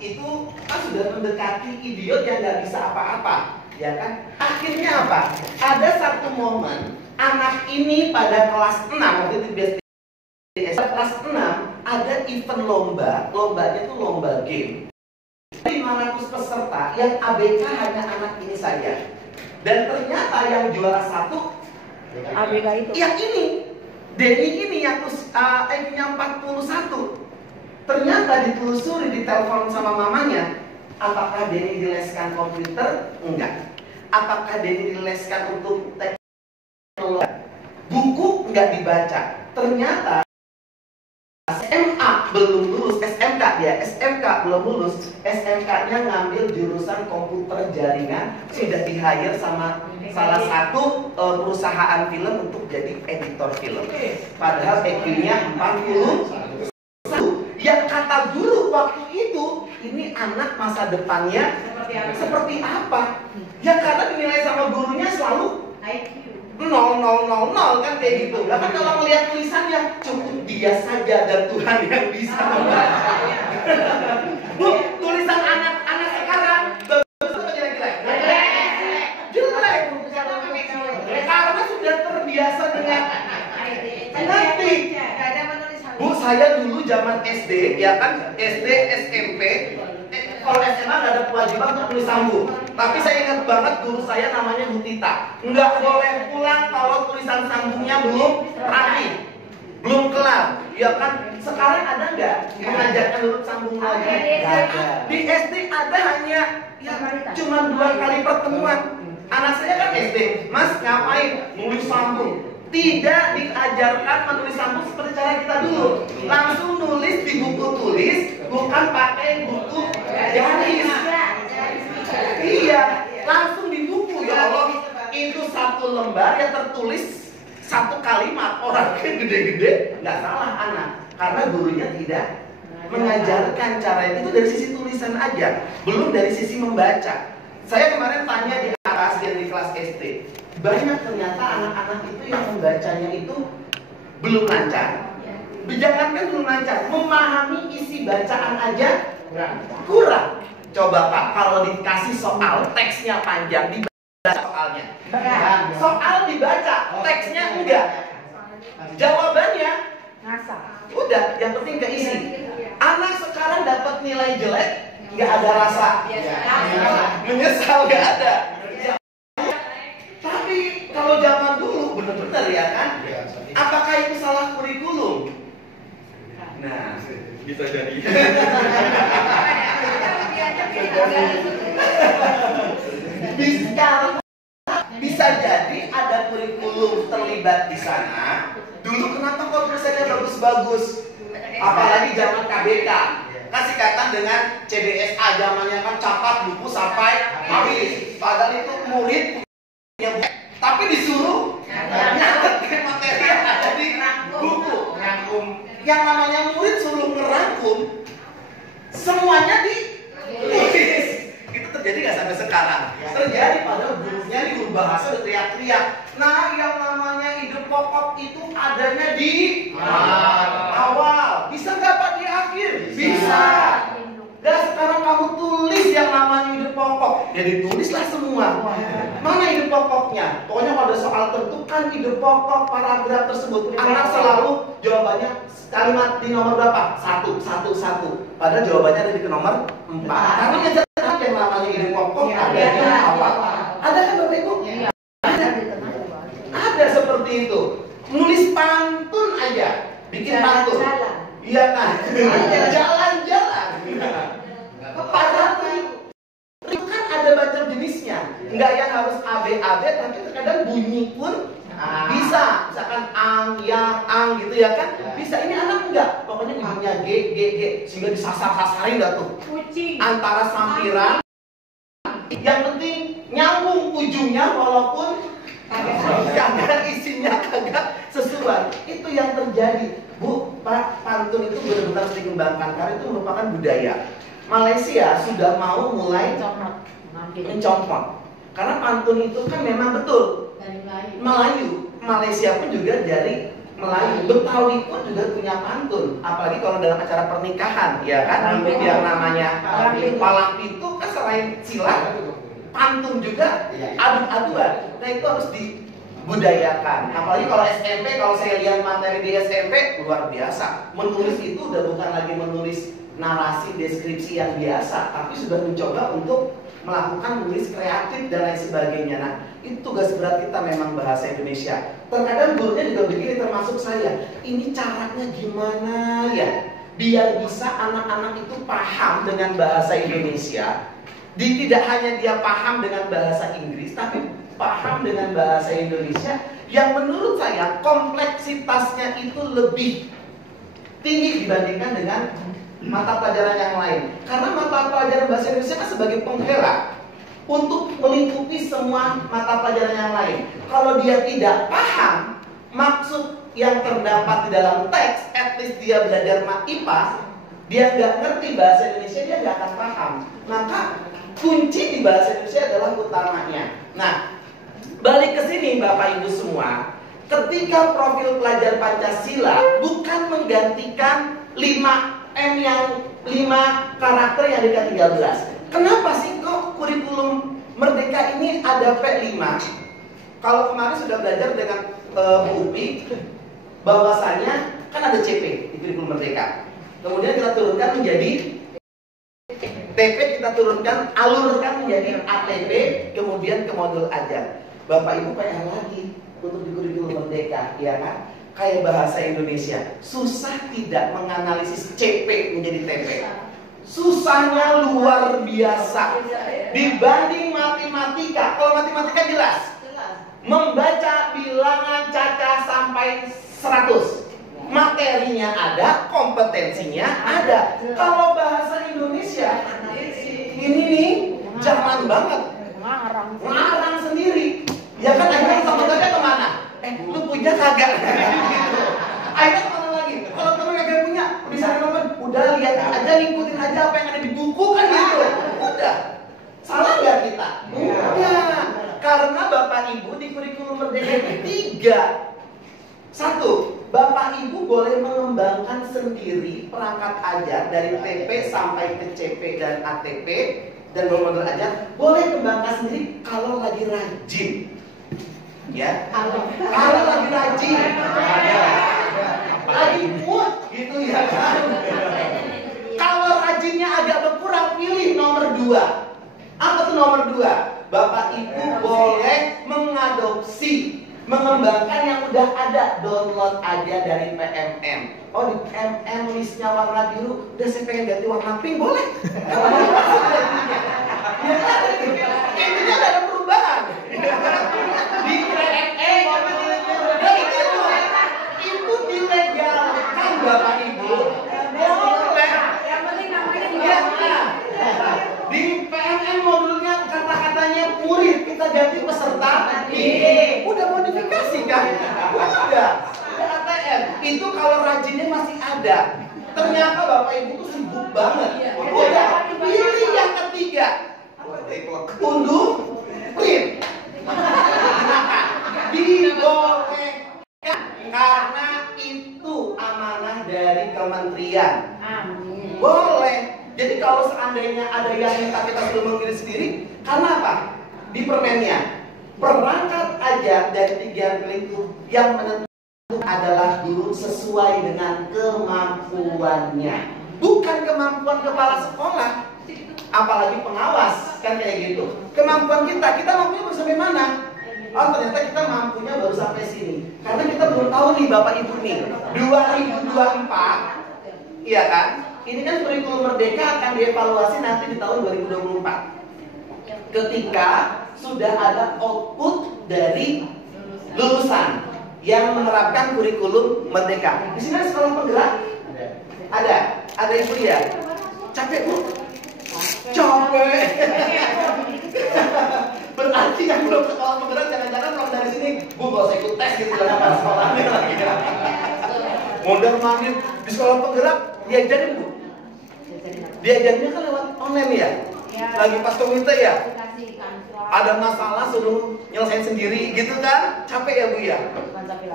itu kan sudah mendekati idiot yang nggak bisa apa-apa, ya kan? Akhirnya apa? Ada satu momen anak ini pada kelas 6 waktu itu biasa kelas 6 ada event lomba, lombanya itu lomba game. 500 peserta yang ABK hanya anak ini saja. Dan ternyata yang juara satu ABK itu. yang ini, Denny ini yang IQ-nya 41. Ternyata ditelusuri, ditelepon sama mamanya. Apakah Denny dileskan komputer? Enggak. Apakah Denny dileskan untuk teknologi? Buku enggak dibaca. Ternyata SMA belum lulus, SMK dia, SMK belum lulus, SMK-nya ngambil jurusan komputer jaringan, sudah di-hire sama salah satu perusahaan film untuk jadi editor film. Padahal IQ-nya 41. Yang kata guru waktu itu, ini anak masa depannya seperti apa? Ya karena dinilai sama gurunya selalu IQ 0,000 kan kayak gitu. Lah kan kalau melihat tulisannya cukup dia saja dan Tuhan yang bisa membaca. Bu, tulisan anak-anak sekarang bagus atau jelek-jelek? Jelek. Karena sudah terbiasa dengan ngerti. Bu, saya dulu zaman SD, ya kan, SD, SMP, kalau SMA nggak ada kewajiban untuk tulis sambung. Tapi saya ingat banget guru saya namanya Bu Tita. Nggak boleh pulang kalau tulisan sambungnya belum rapi, belum kelar. Ya kan, sekarang ada nggak mengajarkan huruf sambung lagi? Di SD ada hanya ya, cuma 2 kali pertemuan. Anak saya kan SD, Mas ngapain? Nulis sambung. Tidak diajarkan menulis sambung seperti cara kita dulu. Langsung nulis di buku tulis, bukan pakai buku garis. Iya, langsung di buku. Ya Allah, itu satu lembar yang tertulis satu kalimat. Orangnya gede-gede, nggak salah anak. Karena gurunya tidak mengajarkan cara itu dari sisi tulisan aja, belum dari sisi membaca. Saya kemarin tanya di atas di kelas SD. Banyak ternyata anak-anak itu yang membacanya itu belum lancar. Jangankan belum lancar, memahami isi bacaan aja kurang. Coba Pak, kalau dikasih soal teksnya panjang, dibaca soalnya. Soal dibaca, teksnya enggak. Jawabannya ngasal. udah, yang penting keisi. Anak sekarang dapat nilai jelek, nggak ada rasa menyesal, nggak ada. Tapi kalau zaman dulu benar-benar ya kan, apakah itu salah kurikulum? Nah, bisa jadi. Bisa jadi ada kurikulum terlibat di sana. Dulu kenapa kok tulisannya bagus-bagus? Apalagi zaman KBK. Kasih kata dengan CBSA zamannya kan catat buku sampai habis. Padahal itu murid punya buku, tapi disuruh nyatet materi yang ada di buku. Yang namanya murid suruh ngerangkum, semuanya ditulis. Itu terjadi nggak sampai sekarang? Terjadi, padahal gurunya di guru bahasa udah teriak-teriak. Nah, yang namanya ide pokok itu adanya di awal. Bisa nggak Pak di akhir? Bisa. Dan sekarang kamu tulis yang namanya ide pokok, ya ditulislah semua. Mana ide pokoknya? Pokoknya kalau ada soal tentukan ide pokok paragraf tersebut. Anak selalu jawabannya kalimat di nomor berapa? 1. Padahal jawabannya ada di nomor 4. Karena ngejar yang namanya ide pokok ada di awal. Ada kan Bapak Ibu? Ada seperti itu. Nulis pantun aja, bikin pantun. Iya kan? Jalan-jalan. Padahal itu kan ada macam jenisnya. Enggak yang harus AB, tapi terkadang bunyi pun bisa. Misalkan ang, yang, ang gitu ya kan? Bisa. Ini anak enggak. Pokoknya bunyinya G. Sehingga disasar-sasarin dah tuh. Antara sampiran. Yang penting nyambung ujungnya walaupun kadang isinya kagak sesuai. Itu yang terjadi. Bu, Pak, pantun itu benar-benar harus dikembangkan karena itu merupakan budaya. Malaysia sudah mau mulai mencomot. Karena pantun itu kan memang betul Melayu. Malaysia pun juga dari Melayu. Betawi pun juga punya pantun, apalagi kalau dalam acara pernikahan, ya kan? Yang namanya palang pintu kan selain silat, pantun juga adu-aduan. Nah itu harus dibudayakan. Apalagi kalau SMP, kalau saya lihat materi di SMP luar biasa. Menulis itu udah bukan lagi menulis narasi, deskripsi yang biasa, tapi sudah mencoba untuk melakukan nulis kreatif dan lain sebagainya. Nah, itu tugas berat kita memang bahasa Indonesia. Terkadang gurunya juga begini, termasuk saya. Ini caranya gimana ya? Biar bisa anak-anak itu paham dengan bahasa Indonesia. Tidak hanya dia paham dengan bahasa Inggris, tapi paham dengan bahasa Indonesia yang menurut saya kompleksitasnya itu lebih tinggi dibandingkan dengan mata pelajaran yang lain. Karena mata pelajaran bahasa Indonesia kan sebagai penghela untuk melingkupi semua mata pelajaran yang lain. Kalau dia tidak paham maksud yang terdapat di dalam teks, at least dia belajar IPA, dia nggak ngerti bahasa Indonesia, dia nggak akan paham. Maka kunci di bahasa Indonesia adalah utamanya. Nah, balik ke sini Bapak Ibu semua, ketika profil pelajar Pancasila bukan menggantikan 5 karakter yang ada ke-13. Kenapa sih kok kurikulum Merdeka ini ada P5? Kalau kemarin sudah belajar dengan Bu Upi, bahwasanya kan ada CP di kurikulum Merdeka. Kemudian kita turunkan menjadi TP, kita turunkan, alurkan menjadi ATP, kemudian ke modul ajar. Bapak Ibu PR lagi untuk di kurikulum Merdeka, ya kan? Kayak bahasa Indonesia, susah tidak menganalisis CP menjadi TP. Susahnya luar biasa dibanding matematika. Kalau matematika jelas, membaca bilangan cacah sampai 100, materinya ada, kompetensinya ada. Kalau bahasa Indonesia ini nih zaman banget, ngarang sendiri. Ya kan, akhirnya teman-temannya kemana? Lu punya kagak? Akhirnya kemana lagi? Kalau temen kagak punya, bisa nonton, udah lihat aja, ngikutin aja apa yang ada di buku kan gitu. Udah. Salah nggak kita? Udah. Karena Bapak Ibu di kurikulum Merdeka itu 3. 1, Bapak Ibu boleh mengembangkan sendiri perangkat ajar dari TP sampai ke CP dan ATP dan modul ajar, boleh kembangkan sendiri kalau lagi rajin. Ya, kalau lagi rajin, lagi mood gitu ya kan. Kalau rajinnya agak berkurang, pilih nomor 2. Apa tuh nomor 2? Bapak Ibu boleh mengadopsi, mengembangkan yang udah ada, download aja dari PMM. Oh, di PMM listnya warna biru, udah saya pengen ganti warna pink, boleh? Ya kan? Intinya gak ada perubahan. Di PMM itu dilegalkan Bapak Ibu. Boleh. Yang penting namanya Ya, di PMM modulnya kata-katanya murid, kita ganti peserta didik. Udah modifikasi kan? Udah ATM. Itu kalau rajinnya masih ada. Ternyata Bapak Ibu tuh sibuk banget. Udah pilih yang ketiga. Unduh, print. Dibolehkan karena itu amanah dari kementerian. Boleh. Jadi kalau seandainya ada yang minta kita suruh mengirim sendiri, karena apa? Di permennya, perangkat ajar dari 3 itu yang menentukan adalah guru sesuai dengan kemampuannya, bukan kemampuan kepala sekolah, apalagi pengawas kan kayak gitu. Kemampuan kita mampunya baru sampai mana? Oh, ternyata kita mampunya baru sampai sini. Karena kita belum tahu nih Bapak Ibu nih, 2024, iya kan? Ini kan kurikulum Merdeka akan dievaluasi nanti di tahun 2024. Ketika sudah ada output dari lulusan yang menerapkan kurikulum Merdeka. Di sini ada sekolah penggerak? Ada Ibu ya? Capek Bu? Capek. Berarti yang belum sekolah penggerak jangan-jangan kalau dari sini, Bu gak usah ikut tes gitu dalam sekolahnya lagi. Mondar mandir di sekolah penggerak diajarin Bu. Diajarnya kan lewat online ya? Lagi pas komite ya? Ada masalah suruh nyelesain sendiri gitu kan? Capek ya Bu ya?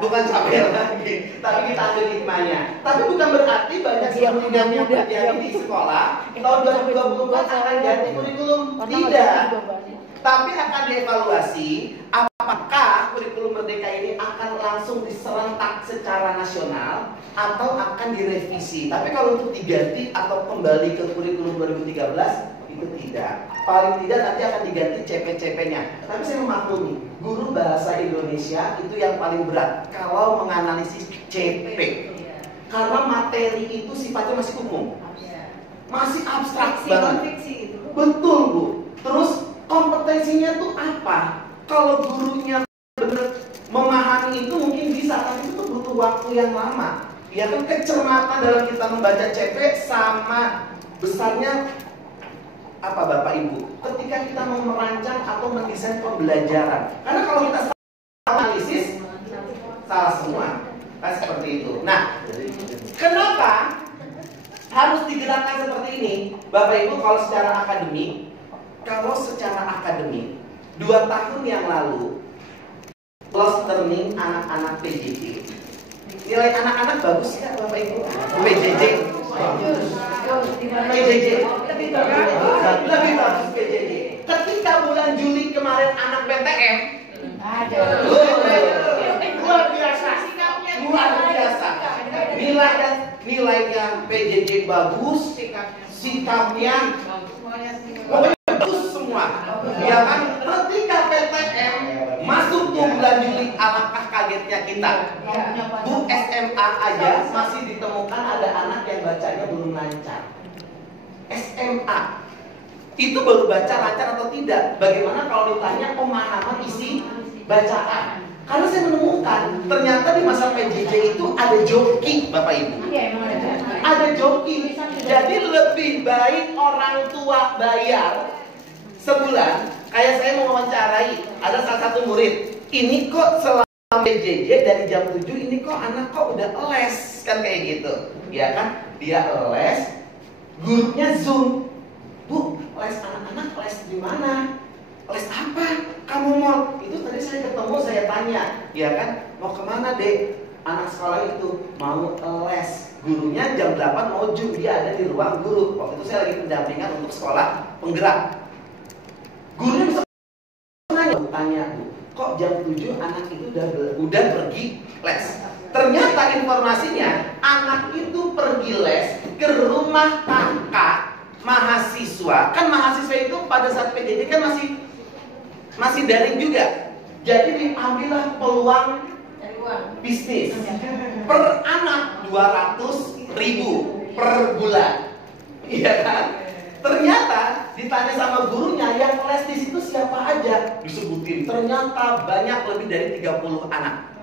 Bukan capek lagi, tapi kita ambil hikmahnya. Tapi bukan berarti banyak seperti yang terjadi di sekolah tahun 2024 akan ganti kurikulum. Tidak. Tapi akan dievaluasi apakah kurikulum Merdeka ini akan langsung diserentak secara nasional atau akan direvisi. Tapi kalau untuk diganti atau kembali ke kurikulum 2013 itu tidak. Paling tidak nanti akan diganti CP-CP-nya. Tapi saya memaklumi, guru bahasa Indonesia itu yang paling berat kalau menganalisis CP. Karena materi itu sifatnya masih umum. Masih abstrak banget. Betul Bu. Terus kompetensinya tuh apa? Kalau gurunya benar memahami itu mungkin bisa, tapi itu butuh waktu yang lama. Ya kan kecermatan dalam kita membaca CP sama besarnya apa Bapak Ibu? Ketika kita mau merancang atau mendesain pembelajaran. Karena kalau kita analisis salah semua. Kan seperti itu. Nah, kenapa harus digerakkan seperti ini? Bapak Ibu kalau secara akademik, 2 tahun yang lalu close learning anak-anak PJJ. Nilai anak-anak bagus ya Bapak Ibu? PJJ. PJJ. Lebih bagus PJJ. Ketika bulan Juli kemarin anak PTM, luar biasa. Nilainya PJJ bagus, sikapnya bagus semua. Ya kan? Ketika PTM masuk tuh bulan Juli, alangkah kagetnya kita. Bu SMA aja masih ditemukan ada anak yang bacanya belum lancar. SMA itu baru baca lancar atau tidak? Bagaimana kalau ditanya pemahaman isi bacaan? Karena saya menemukan ternyata di masa PJJ itu ada joki, Bapak Ibu. Ada joki. Jadi lebih baik orang tua bayar sebulan. Kayak saya mau wawancarai, ada salah satu murid. Ini kok selama PJJ dari jam 7 ini kok anak kok udah les kan kayak gitu. Ya kan? Dia les, gurunya Zoom. Bu, les anak-anak les di mana? Les apa? Kamu mau? Itu tadi saya ketemu, saya tanya, ya kan? Mau kemana dek? Anak sekolah itu mau les. Gurunya jam 8 mau Zoom, dia ada di ruang guru. Waktu itu saya lagi pendampingan untuk sekolah penggerak. Gurunya bisa tanya, Bu, kok jam 7 anak itu udah pergi les? Ternyata informasinya anak itu pergi les ke rumah kakak mahasiswa. Kan mahasiswa itu pada saat PJJ kan masih daring juga. Jadi diambillah peluang bisnis. Per anak 200.000 per bulan. Iya kan? Ternyata ditanya sama gurunya yang les di situ siapa aja, disebutin. Ternyata banyak, lebih dari 30 anak.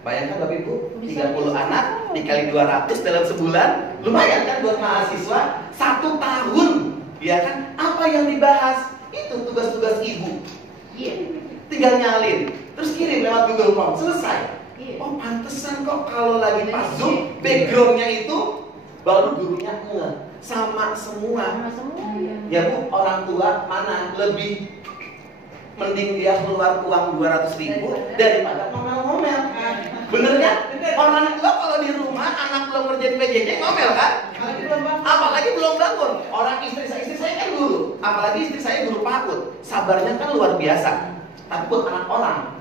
Bayangkan Bapak Ibu, 30 anak dikali 200 dalam sebulan, lumayan kan buat mahasiswa 1 tahun. Ya kan? Apa yang dibahas? Itu tugas-tugas ibu. Tinggal nyalin, terus kirim lewat Google Form, selesai. Oh pantesan kok kalau lagi pas Zoom backgroundnya itu baru gurunya sama semua. Ya Bu, orang tua mana lebih mending dia keluar uang 200.000 daripada ngomel-ngomel. Bener kan? Orang tua kalau di rumah anak belum ngerjain PJJ ngomel kan? Apalagi belum bangun. Orang istri saya kan guru, apalagi istri saya guru PAUD. Sabarnya kan luar biasa. Tapi buat anak orang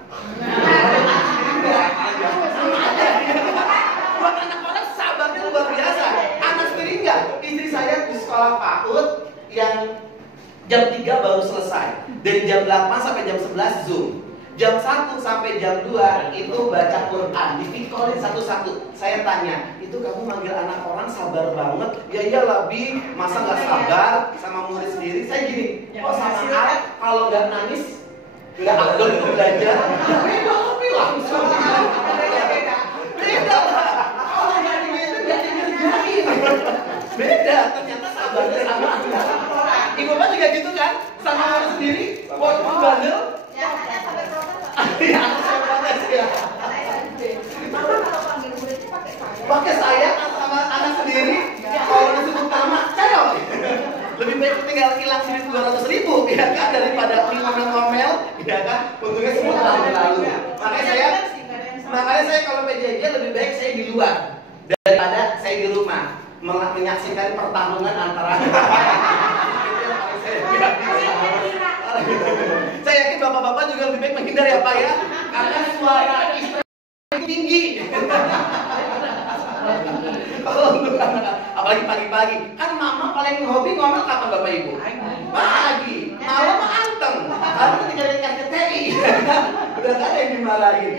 buat anak orang sabarnya luar biasa. Anak sendiri enggak. Istri saya di sekolah PAUD yang jam 3 baru selesai. Dari jam 8 sampai jam 11 Zoom. Jam 1 sampai jam 2 itu baca Quran, dipikolin satu-satu. Saya tanya, itu kamu manggil anak orang sabar banget? Ya iyalah Bi, masa nggak sabar sama murid sendiri? Saya gini, kok sama Arek kalau nggak nangis nggak afdol untuk belajar? Beda tapi langsung. Beda lah. Kalau nggak diminta nggak dikerjain. Beda, ternyata sabarnya sama anak orang. Ibu Bapak juga gitu kan? Sama murid sendiri, waktu bandel. Ya, hanya sampai protes. Iya, saya protes ya. Kalau panggil muridnya pakai saya. Pakai saya sama anak sendiri. Kalau disebut nama, saya lebih tinggal hilang duit 200.000 ya kan, daripada ngomel-ngomel ya kan, untungnya semua lalu. Makanya saya kalau PJJ lebih baik saya di luar daripada saya di rumah menyaksikan pertarungan antara saya yakin bapak-bapak juga lebih baik menghindar ya Pak ya, karena suara istri tinggi. Apalagi pagi-pagi, kan mama paling hobi ngomel kapan Bapak Ibu? Pagi, malam anteng. Karena ketika dia KTI, udah gak ada yang dimarahin.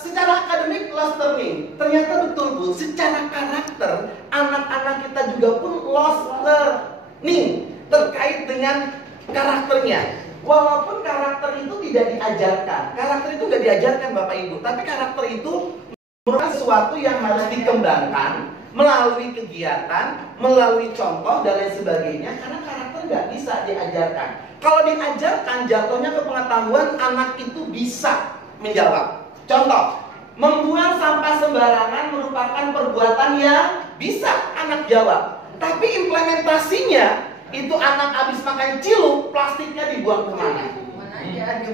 Secara akademik lost learning, ternyata betul Bu. Secara karakter, anak-anak kita juga pun lost learning terkait dengan karakternya. Walaupun karakter itu tidak diajarkan, karakter itu nggak diajarkan Bapak Ibu, tapi karakter itu merupakan sesuatu yang harus dikembangkan melalui kegiatan, melalui contoh dan lain sebagainya. Karena karakter nggak bisa diajarkan. Kalau diajarkan, jatuhnya ke pengetahuan, anak itu bisa menjawab. Contoh, membuang sampah sembarangan merupakan perbuatan yang bisa anak jawab. Tapi implementasinya itu anak habis makan cilok, plastiknya dibuang kemana?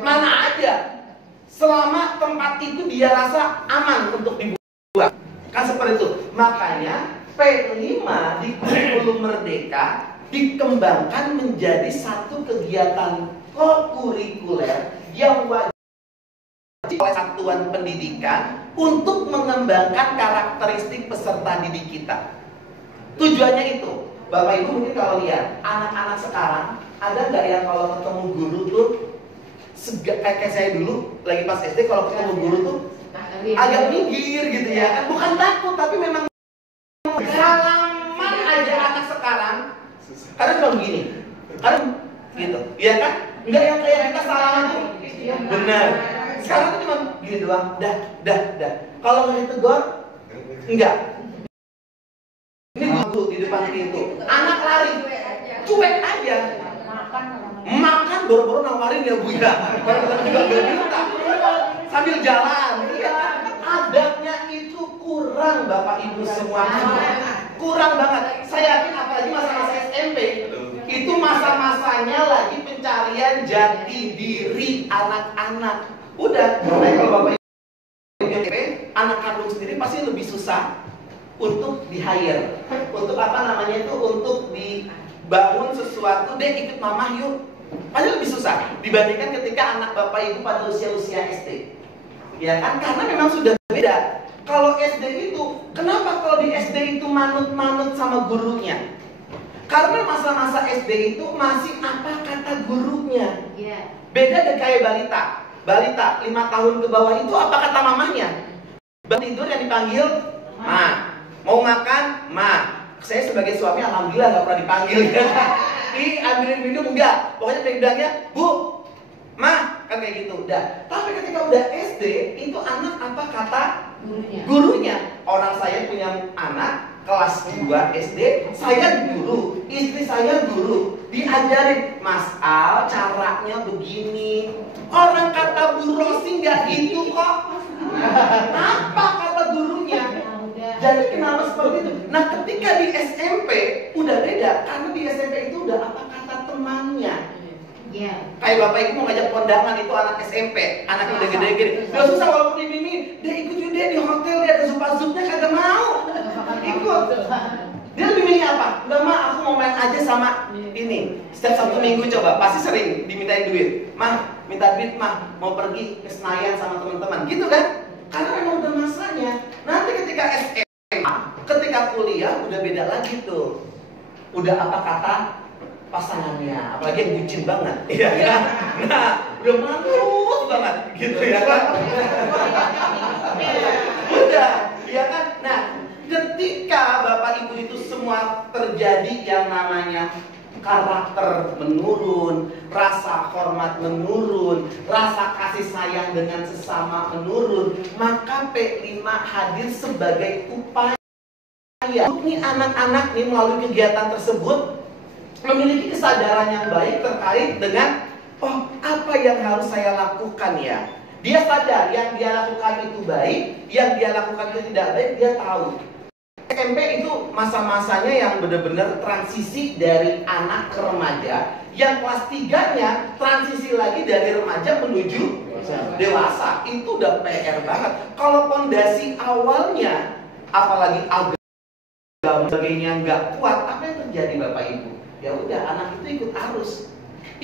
Mana aja. Selama tempat itu dia rasa aman untuk dibuang. Kan seperti itu. Makanya P5 di kurikulum Merdeka dikembangkan menjadi satu kegiatan kokurikuler yang wajib oleh satuan pendidikan untuk mengembangkan karakteristik peserta didik kita. Tujuannya itu, Bapak Ibu mungkin kalau lihat anak-anak sekarang, ada nggak yang kalau ketemu guru tuh kayak saya dulu lagi pas SD, kalau ketemu guru tuh agak minggir gitu ya kan? Bukan takut, tapi memang salaman aja anak sekarang. Karena cuma begini, karena gitu, ya kan? Nggak yang kayak kita salaman tuh. Benar. Sekarang tuh cuma gini doang, dah. Kalau nggak ditegur, enggak. Ini guru di depan pintu, anak lari, cuek aja. Makan boro-boro nawarin ya Bu ya, sambil jalan. Adabnya itu kurang Bapak Ibu semuanya, kurang banget. Saya yakin apalagi masa-masa SMP, itu masa-masanya lagi pencarian jati diri anak-anak. Udah, kalau Bapak Ibu anak kandung sendiri pasti lebih susah untuk di-hire, untuk apa namanya itu, untuk dibangun sesuatu, deh ikut mama yuk, pasti lebih susah dibandingkan ketika anak Bapak Ibu pada usia-usia SD, ya kan? Karena memang sudah beda. Kalau SD itu, kenapa kalau di SD itu manut-manut sama gurunya? Karena masa-masa SD itu masih apa kata gurunya. Beda dengan kayak balita 5 tahun ke bawah itu apa kata mamanya? Tidur yang dipanggil Ma. Mau makan, Ma. Saya sebagai suami alhamdulillah gak pernah dipanggil ya. Ambilin minum enggak. Pokoknya dia bilangnya, Bu, Ma, kan kayak gitu. Udah. Tapi ketika udah SD, itu anak apa kata gurunya. Orang saya punya anak kelas 2 SD, saya guru, istri saya guru. Diajarin, Mas Al, caranya begini. Orang kata Bu Rosi nggak gitu kok. Apa kata gurunya? Jadi kenapa seperti itu? Nah ketika di SMP udah beda, karena di SMP itu udah apa kata temannya. Kayak Bapak Ibu mau ngajak kondangan itu anak SMP, anak udah gede-gede. Gak susah walaupun dibimbing, dia ikut juga di hotel, dia ada zupa-zupnya kagak mau ikut. Dia lebih milih apa? Enggak mah, aku mau main aja sama ini. Setiap Sabtu Minggu coba, pasti sering dimintain duit. Mah, minta duit mah, mau pergi ke Senayan sama teman-teman, gitu kan? Karena memang udah masanya. Nanti ketika SMA, ketika kuliah udah beda lagi tuh. Udah apa kata pasangannya, apalagi yang bucin banget, iya kan? Nah, udah manut banget, gitu ya kan? Udah, ya kan? Nah, ketika Bapak Ibu itu semua terjadi yang namanya karakter menurun, rasa hormat menurun, rasa kasih sayang dengan sesama menurun, maka P5 hadir sebagai upaya untuk anak-anak ini melalui kegiatan tersebut memiliki kesadaran yang baik terkait dengan oh apa yang harus saya lakukan ya. Dia sadar yang dia lakukan itu baik, yang dia lakukan itu tidak baik, dia tahu. SMP itu masa-masanya yang benar-benar transisi dari anak ke remaja. Yang kelas 3-nya transisi lagi dari remaja menuju dewasa. Itu udah PR banget. Kalau fondasi awalnya, apalagi agama sebagainya nggak kuat, apa yang terjadi Bapak Ibu? Ya udah, anak itu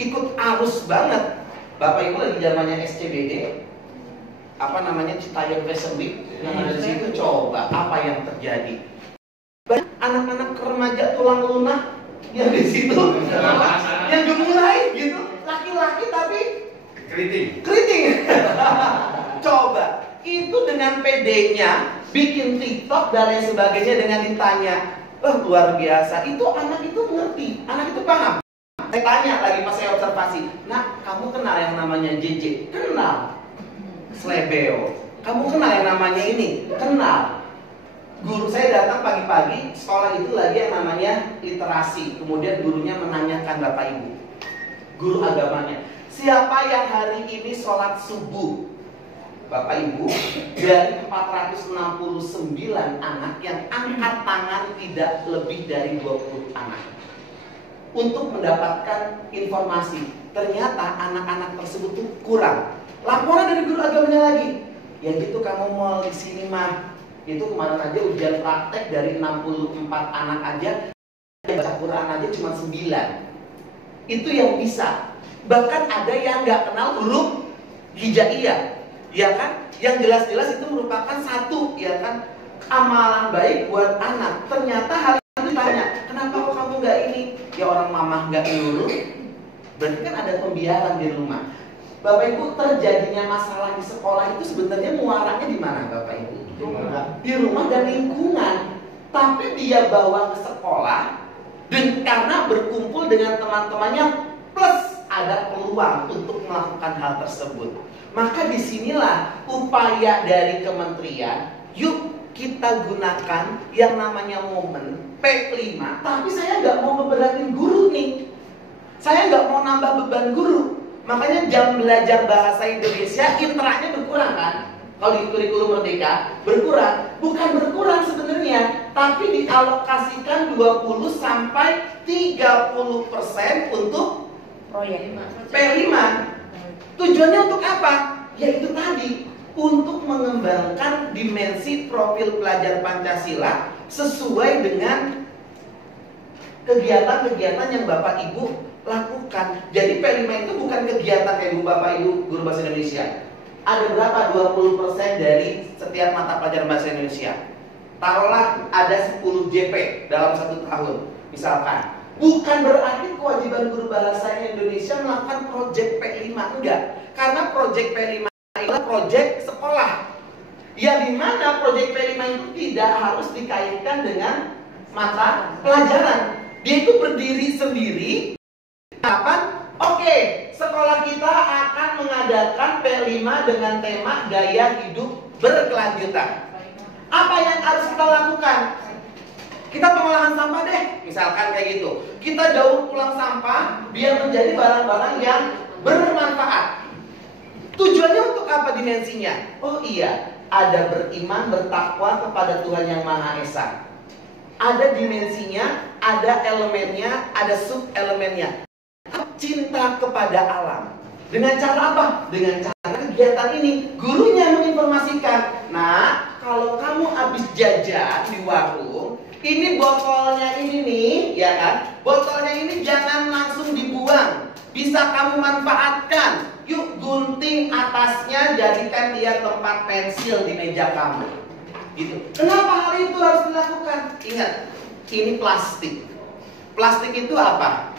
ikut arus banget. Bapak Ibu lagi zamannya SCBD, apa namanya, Citayam Fashion Week yang ada di situ, coba apa yang terjadi? Banyak anak-anak remaja tulang lunak yang di situ, yang dimulai gitu, laki-laki tapi keriting. Coba, itu dengan PD-nya bikin TikTok dan lain sebagainya dengan ditanya, luar biasa. Itu anak itu ngerti, anak itu paham. Saya tanya lagi pas saya observasi, nak, kamu kenal yang namanya JJ? Kenal. Slebeo. Kamu kenal yang namanya ini? Kenal. Guru saya datang pagi-pagi, sekolah itu lagi yang namanya literasi. Kemudian gurunya menanyakan Bapak Ibu, guru agamanya, siapa yang hari ini sholat subuh? Bapak Ibu, dari 469 anak yang angkat tangan tidak lebih dari 20 anak untuk mendapatkan informasi. Ternyata anak-anak tersebut tuh kurang. Laporan dari guru agamanya lagi, ya gitu, kamu mau di sini mah. Itu kemarin aja ujian praktek dari 64 anak aja, baca Quran aja cuma 9. Itu yang bisa. Bahkan ada yang nggak kenal huruf hijaiyah, ya kan? Yang jelas-jelas itu merupakan satu, ya kan, amalan baik buat anak. Ternyata hal itu ditanya, kenapa kok kamu nggak ini? Ya orang mamah nggak nyuruh. Berarti kan ada pembiaran di rumah. Bapak Ibu, terjadinya masalah di sekolah itu sebenarnya muaranya di mana, Bapak Ibu? Di rumah dan lingkungan. Tapi dia bawa ke sekolah, dan karena berkumpul dengan teman-temannya, plus ada peluang untuk melakukan hal tersebut. Maka disinilah upaya dari kementerian, yuk kita gunakan yang namanya momen P5. Tapi saya nggak mau ngeberatin guru nih, saya nggak mau nambah beban guru. Makanya jam belajar bahasa Indonesia intranya berkurang kan? Kalau di kurikulum Merdeka berkurang, bukan berkurang sebenarnya, tapi dialokasikan 20 sampai 30% untuk proyek P5. Tujuannya untuk apa? Yaitu tadi, untuk mengembangkan dimensi profil pelajar Pancasila sesuai dengan kegiatan-kegiatan yang Bapak Ibu lakukan. Jadi P5 itu bukan kegiatan kayak Bapak Ibu guru bahasa Indonesia. Ada berapa? 20% dari setiap mata pelajaran bahasa Indonesia. Taruhlah ada 10 JP dalam 1 tahun, misalkan. Bukan berarti kewajiban guru bahasa Indonesia melakukan proyek P5, enggak. Karena proyek P5 adalah proyek sekolah, yang dimana proyek P5 itu tidak harus dikaitkan dengan mata pelajaran. Dia itu berdiri sendiri. Kapan? Oke, sekolah kita akan mengadakan P5 dengan tema gaya hidup berkelanjutan. Apa yang harus kita lakukan? Kita pengolahan sampah deh, misalkan kayak gitu. Kita daur ulang sampah biar menjadi barang-barang yang bermanfaat. Tujuannya untuk apa dimensinya? Oh iya, ada beriman, bertakwa kepada Tuhan Yang Maha Esa. Ada dimensinya, ada elemennya, ada sub-elemennya. Cinta kepada alam. Dengan cara apa? Dengan cara kegiatan ini, gurunya menginformasikan. Nah, kalau kamu habis jajan di warung, ini botolnya ini nih, ya kan? Botolnya ini jangan langsung dibuang. Bisa kamu manfaatkan. Yuk gunting atasnya, jadikan dia tempat pensil di meja kamu. Gitu. Kenapa hal itu harus dilakukan? Ingat, ini plastik. Plastik itu apa?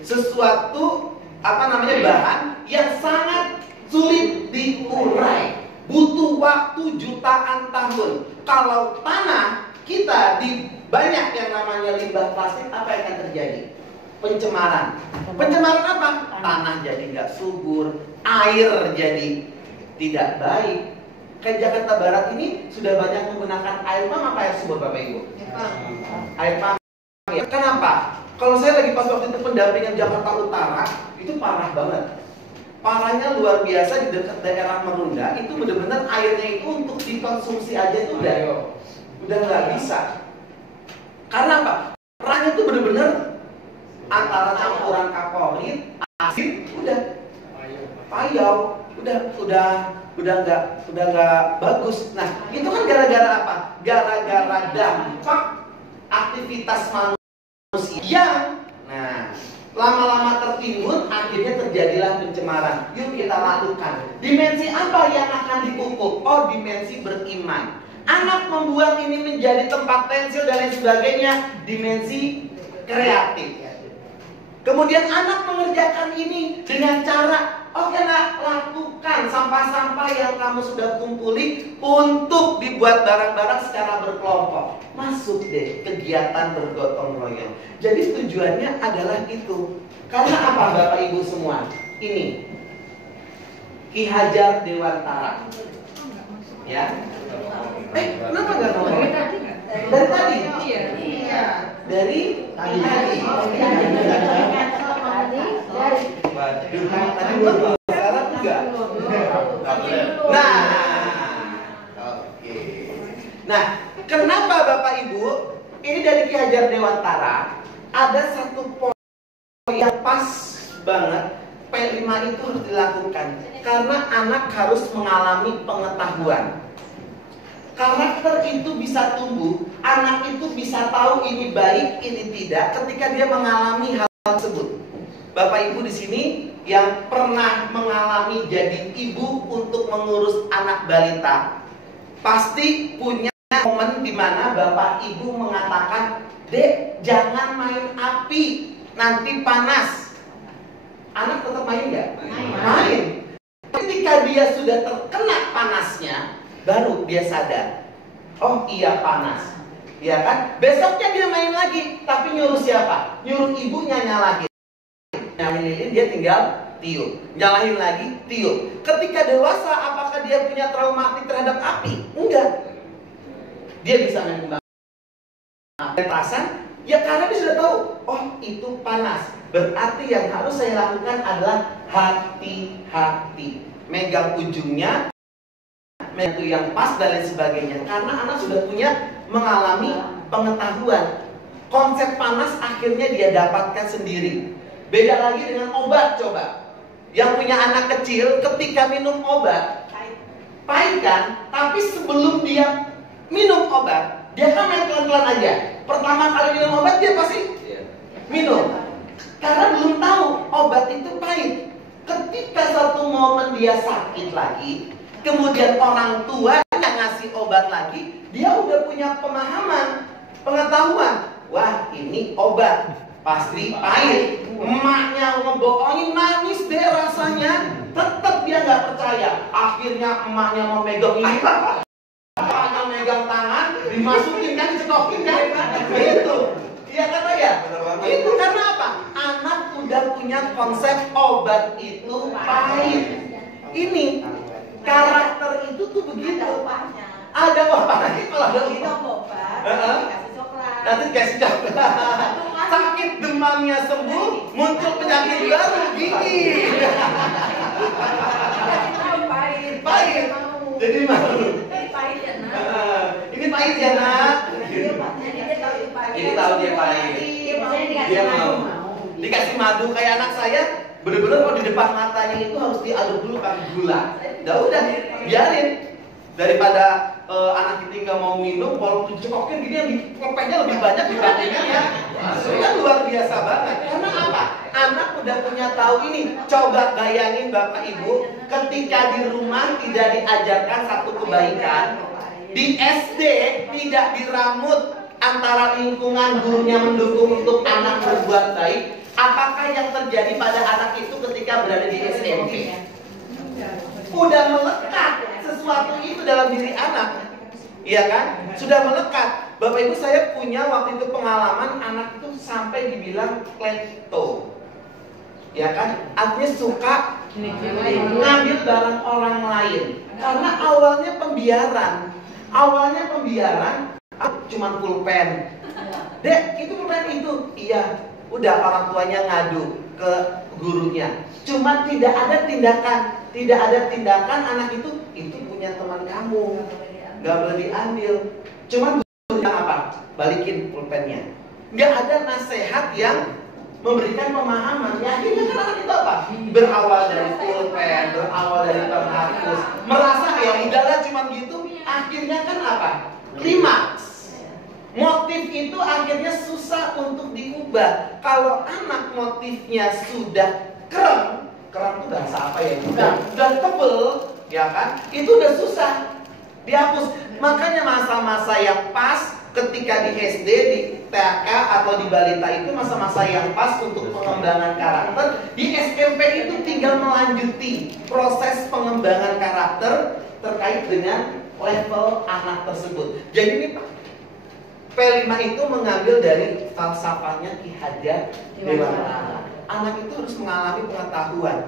Sesuatu bahan yang sangat sulit diurai, butuh waktu jutaan tahun. Kalau tanah kita di banyak yang namanya limbah plastik, apa yang akan terjadi? Pencemaran. Pencemaran apa? Tanah jadi nggak subur, air jadi tidak baik. Kayak Jakarta Barat ini sudah banyak menggunakan air pump apa air sumur, Bapak Ibu? Air pump. Kenapa? Kalau saya lagi pas waktu itu pendampingan Jakarta Utara, itu parah banget. Parahnya luar biasa di dekat daerah Merunda, itu benar-benar airnya itu untuk dikonsumsi aja itu udah nggak bisa. Karena apa? Rasanya tuh bener-bener antara campuran kaporit, asin, udah payau, udah nggak bagus. Nah, itu kan gara-gara apa? Gara-gara dampak aktivitas manusia yang, nah, lama-lama tertimbun, akhirnya terjadilah pencemaran. Yuk kita lakukan. Dimensi apa yang akan dipupuk? Oh, dimensi beriman. Anak membuat ini menjadi tempat pensil dan lain sebagainya, dimensi kreatif. Kemudian anak mengerjakan ini dengan cara, oke nak, lakukan sampah-sampah yang kamu sudah kumpuli untuk dibuat barang-barang secara berkelompok. Masuk deh kegiatan bergotong royong. Jadi tujuannya adalah itu. Karena apa Bapak Ibu semua? Ini Ki Hajar Dewantara. Ya. Kenapa nggak ngomong? Dari tadi? Iya. Dari tadi. Tadi belum. Sekarang enggak. Nah, oke. Nah, kenapa Bapak Ibu? Ini dari Ki Hajar Dewantara. Ada satu poin yang pas banget. P5 itu harus dilakukan karena anak harus mengalami pengetahuan. Karakter itu bisa tumbuh, anak itu bisa tahu ini baik, ini tidak ketika dia mengalami hal tersebut. Bapak Ibu di sini yang pernah mengalami jadi ibu untuk mengurus anak balita, pasti punya momen di mana Bapak Ibu mengatakan, "Dek, jangan main api, nanti panas." Anak tetap main nggak? Main. Ketika dia sudah terkena panasnya, baru dia sadar, oh iya panas, ya kan? Besoknya dia main lagi, tapi nyuruh siapa? Nyuruh ibunya nyalahin. Nyalahin dia tinggal tiup, nyalahin lagi tiup. Ketika dewasa, apakah dia punya traumatik terhadap api? Enggak. Dia bisa main kembali. Perasaan, ya karena dia sudah tahu, oh itu panas. Berarti yang harus saya lakukan adalah hati-hati, megang ujungnya, itu yang pas dan lain sebagainya. Karena anak sudah punya mengalami pengetahuan. Konsep panas akhirnya dia dapatkan sendiri. Beda lagi dengan obat, coba. Yang punya anak kecil ketika minum obat, pahit kan? Tapi sebelum dia minum obat, dia kan main pelan-pelan aja. Pertama kali minum obat dia pasti minum. Karena belum tahu obat itu pahit. Ketika satu momen dia sakit lagi, kemudian orang tua yang ngasih obat lagi, dia udah punya pemahaman, pengetahuan. Wah, ini obat pasti pahit. Emaknya ngebohongin, nangis deh rasanya. Tetap dia nggak percaya. Akhirnya emaknya mau megang ini, emaknya megang tangan, dimasukin kan, dicekokin kan, itu. Iya kata ya. Itu karena apa? Anak udah punya konsep obat itu pahit. Ini karakter itu tuh begitu. Ada bapaknya kalau ada obat, dikasih coklat. Nanti dikasih coklat. Sakit demamnya sembuh, muncul penyakit baru gigi. Pahit. Jadi malu. Ini pahit ya nak. Ini tahu dia pahit. Dia mau. Dikasih madu kayak anak saya. Bener-bener kalau di depan matanya itu harus diaduk dulu pakai gula. Udah, biarin. Daripada anak kita nggak mau minum, walaupun dicekokin gini yang dikopeknya lebih banyak dibandingkan ya. Itu kan luar biasa banget. Karena apa? Anak udah punya tahu ini. Coba bayangin Bapak Ibu, ketika di rumah tidak diajarkan satu kebaikan, di SD tidak diramut antara lingkungan gurunya mendukung untuk anak berbuat baik. Apakah yang terjadi pada anak itu ketika berada di SMP? Udah melekat sesuatu itu dalam diri anak, iya kan? Sudah melekat. Bapak Ibu, saya punya waktu itu pengalaman anak itu sampai dibilang klepto, ya kan? Artinya suka ngambil barang orang lain. Karena awalnya pembiaran, cuma pulpen. Dek, itu pulpen itu, iya. Udah orang tuanya ngadu ke gurunya. Cuma tidak ada tindakan anak itu punya teman kamu, nggak boleh diambil. Cuma gurunya apa? apa? Balikin pulpennya. Nggak ada nasihat yang memberikan pemahaman. Ya akhirnya kan anak itu apa? Berawal dari pulpen, berawal dari penghapus, merasa ya udahlah cuma gitu. Akhirnya kan apa? Klimaks. Motif itu akhirnya susah untuk diubah. Kalau anak motifnya sudah kerem itu bahasa apa ya? Udah tebel, ya kan? Itu udah susah dihapus. Makanya masa-masa yang pas ketika di SD, di TK atau di balita itu masa-masa yang pas untuk pengembangan karakter. Di SMP itu tinggal melanjuti proses pengembangan karakter terkait dengan level anak tersebut. Jadi ini P5 itu mengambil dari falsafahnya Ki Hajar Dewantara. Anak itu harus mengalami pengetahuan.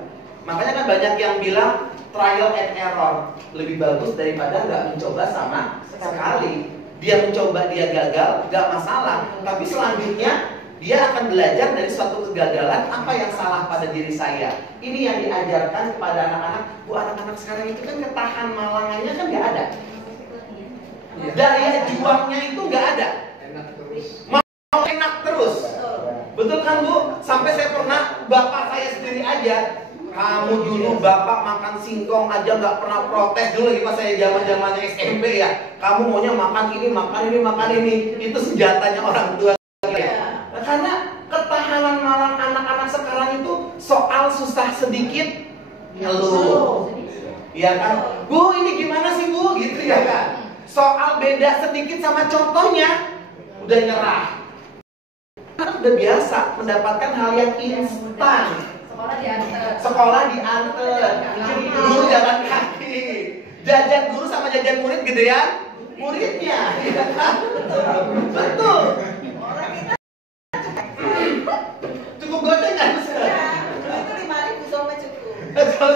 Makanya kan banyak yang bilang trial and error lebih bagus daripada nggak mencoba sama sekali. Dia mencoba, dia gagal, nggak masalah. Tapi selanjutnya dia akan belajar dari suatu kegagalan, apa yang salah pada diri saya. Ini yang diajarkan kepada anak-anak. Bu, anak-anak sekarang itu kan ketahan malangannya kan nggak ada. Daya juangnya itu nggak ada. Mau enak terus. Betul kan Bu? Sampai saya pernah, bapak saya sendiri aja, kamu dulu bapak makan singkong aja nggak pernah protes dulu lagi pas saya zamannya SMP ya. Kamu maunya makan ini, makan ini, makan ini. Itu senjatanya orang tua. Nah, karena ketahanan malang anak-anak sekarang itu soal susah sedikit ngeluh. Iya kan? Bu, ini gimana sih Bu? Gitu ya kan? Soal beda sedikit sama contohnya udah nyerah. Karena udah biasa mendapatkan hal yang instan. Sekolah diantar, guru jalan kaki, jajan guru sama jajan murid gedean muridnya, ya kan? Betul. Cukup goceng kan? Itu 5.000 sampai cukup.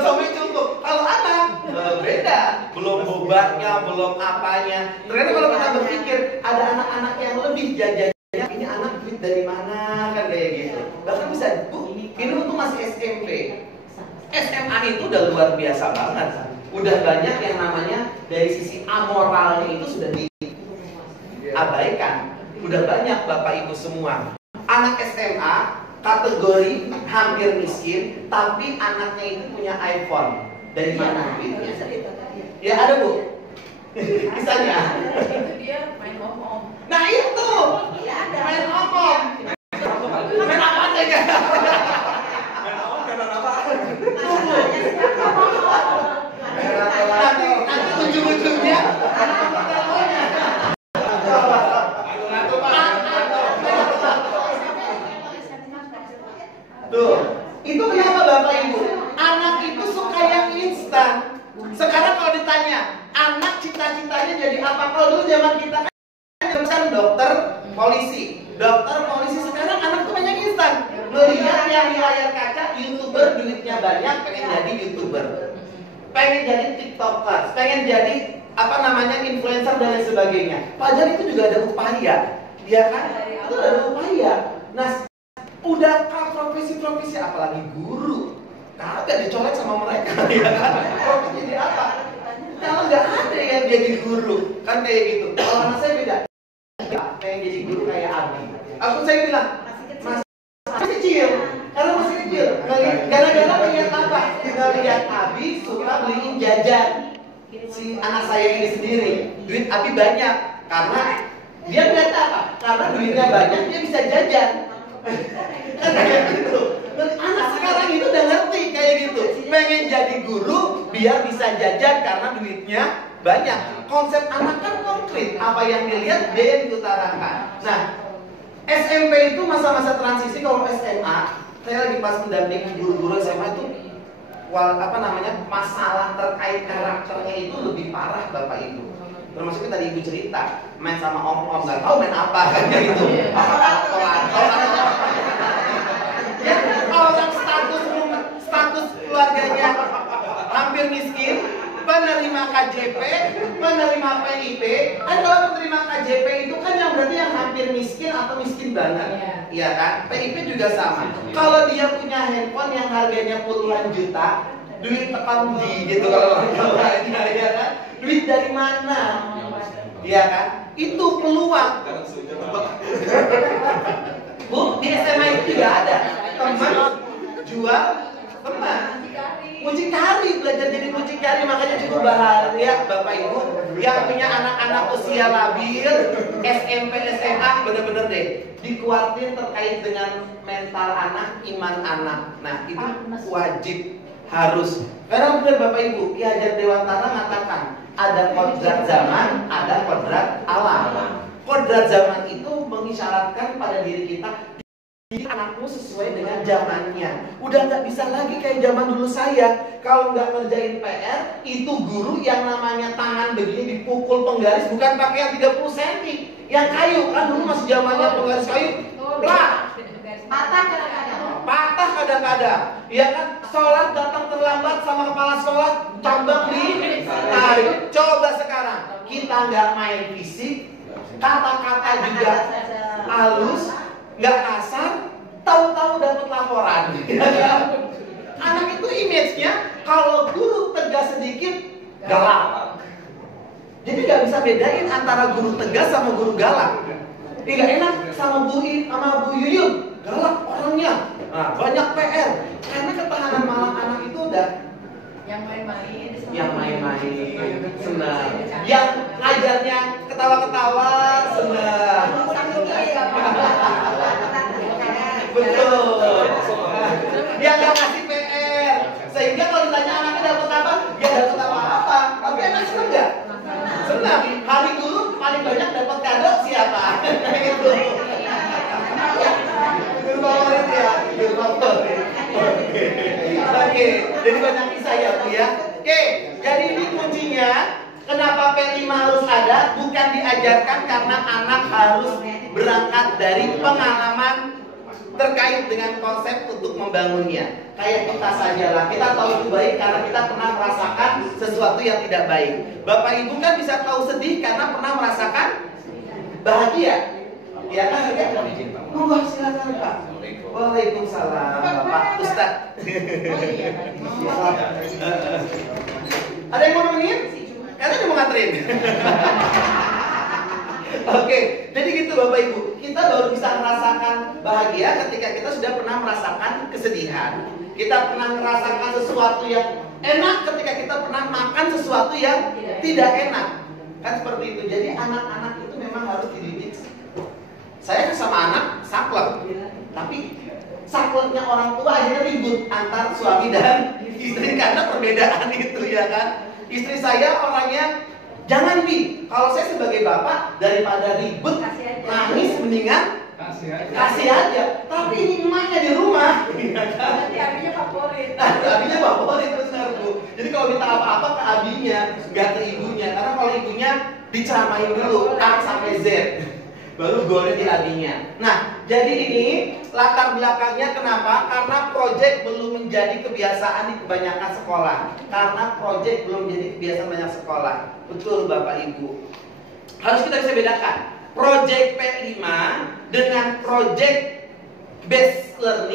Sampai cukup. Kalau anak beda, belum bobatnya, belum apanya. Ternyata kalau kita berpikir ada anak-anak yang lebih jajannya, ini anak duit dari mana kan kayak gitu. Bahkan bisa, Bu, ini untuk masih SMP. SMA itu udah luar biasa banget. Udah banyak yang namanya dari sisi amoralnya itu sudah diabaikan. Udah banyak Bapak Ibu semua. Anak SMA kategori hampir miskin, tapi anaknya itu punya iPhone. Dari mana duitnya? Ya ada Bu. Kisahnya. Itu dia main om-om. Nah itu. Iya ada. Main om-om. Main apa aja ya? Nanti ujung-ujungnya tuh, itu kenapa Bapak Ibu? Anak itu suka yang instan. Sekarang kalau ditanya, anak cita-citanya jadi apa? Kalau dulu zaman kita kan dokter, polisi. Dokter, polisi, sekarang anak tuh banyak instan. Melihat yang di layar kaca, YouTuber duitnya banyak, pengen jadi YouTuber. Pengen jadi TikToker, pengen jadi apa namanya influencer dan lain sebagainya. Padahal itu juga ada upaya, ya kan? Itu ada upaya. Nah, udah profesi-profesi apalagi guru, kagak dicolek sama mereka, ya kan? Profesi jadi apa? Kalau nggak ada yang jadi guru, kan kayak gitu. Kalau anak saya beda, pengen jadi guru kayak Abi. Aku saya bilang masih kecil, karena masih kecil. Gara-gara lihat apa? Kita lihat Abi suka beliin jajan. Si anak saya ini sendiri, duit Abi banyak, karena dia lihat apa? Karena duitnya banyak, dia bisa jajan. Kan kayak gitu. Anak sekarang itu udah ngerti kayak gitu. Pengen jadi guru biar bisa jajan karena duitnya banyak. Konsep anak kan konkret. Apa yang dilihat dia yang diutarakan. Nah, SMP itu masa-masa transisi. Kalau SMA, saya lagi pas mendampingi guru-guru SMA itu apa namanya, masalah terkait karakternya itu lebih parah Bapak Ibu. Termasuk tadi Ibu cerita main sama om-om, nggak tahu main apa kan gitu. Ya, orang status keluarganya hampir miskin, penerima KJP, penerima PIP. Kan kalau penerima KJP itu kan yang berarti yang hampir miskin atau miskin banget, iya kan? PIP juga sama. Kalau dia punya handphone yang harganya puluhan juta, duit tekan di gitu kalau orang Jawa, ya kan? Duit dari mana? Iya kan? Itu peluang. Bu, di SMA itu juga ada teman jual teman. Mucikari, belajar jadi mucikari, makanya cukup bahagia Bapak Ibu yang punya anak-anak usia labil, SMP, SMA, bener-bener deh dikuatin terkait dengan mental anak, iman anak. Nah itu wajib, harus. Karena benar Bapak Ibu, Ki Hajar Dewantara mengatakan ada kodrat zaman, ada kodrat alam. Kodrat zaman itu mengisyaratkan pada diri kita, jadi anakmu sesuai dengan zamannya. Udah nggak bisa lagi kayak zaman dulu saya. Kalau nggak ngerjain PR, itu guru yang namanya tangan begini dipukul penggaris, bukan pakai yang 30 cm, yang kayu. Kan dulu masih zamannya penggaris kayu. Lah, Patah kadang-kadang. patah kadang-kadang. Ya kan, sholat datang terlambat sama kepala sekolah, tambang di tarik. Coba sekarang, kita nggak main fisik, kata-kata juga halus, nggak kasar, tahu-tahu dapat laporan. Anak itu image-nya kalau guru tegas sedikit galak. Jadi nggak bisa bedain antara guru tegas sama guru galak. Nggak enak sama Bu Yuyun, galak orangnya. Nah, banyak PR. Karena ketahanan malam anak itu udah Yang main-main. senang. Yang ngajarnya ketawa-ketawa senang. Betul. Dia nggak kasih PR, sehingga kalau ditanya anaknya dapat apa, ya dapat apa-apa. Tapi anak senang nggak? Senang. Hari dulu paling banyak dapat kado siapa? Gitu. Guru favorit ya, guru favorit. Oke. Jadi banyak kisah ya Bu ya. Oke. Jadi ini kuncinya. Kenapa P5 harus ada? Bukan diajarkan karena anak harus berangkat dari pengalaman terkait dengan konsep untuk membangunnya. Kayak kita sajalah, kita tahu itu baik karena kita pernah merasakan sesuatu yang tidak baik. Bapak Ibu kan bisa tahu sedih karena pernah merasakan bahagia. Ya kan? Monggo silakan Pak. Waalaikumsalam Bapak Ustadz. Ada yang mau nemenin? Karena dia mau nganterin. Oke, jadi gitu Bapak Ibu. Kita baru bisa merasakan bahagia ketika kita sudah pernah merasakan kesedihan. Kita pernah merasakan sesuatu yang enak ketika kita pernah makan sesuatu yang tidak enak. Kan seperti itu. Jadi anak-anak itu memang harus dididik. Saya sama anak saklek, tapi sakleknya orang tua akhirnya ribut antar suami dan istri karena perbedaan itu ya kan. Istri saya orangnya, jangan Bi, kalau saya sebagai bapak daripada ribet nangis mendingan kasih aja. Tapi ini emaknya di rumah. Nanti abinya favorit. Abinya favorit benar Bu. Jadi kalau minta apa-apa ke abinya, nggak ke ibunya. Karena kalau ibunya diceramain dulu A sampai Z, baru golnya di abinya. Nah, jadi ini latar belakangnya kenapa? Karena proyek belum menjadi kebiasaan di kebanyakan sekolah. Karena proyek belum menjadi kebiasaan banyak sekolah. Betul Bapak Ibu. Harus kita bisa bedakan proyek P5 dengan proyek based learning.